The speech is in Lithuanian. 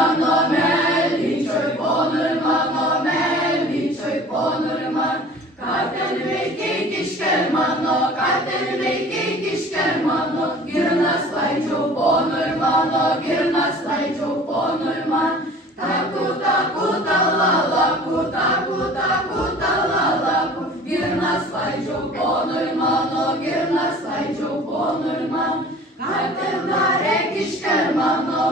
melnyčioj ponurman, ką ten veikiai kišker mano, girnas laidžiau ponur man, taku talalaku, girnas laidžiau ponur man, ką ten darė kišker mano,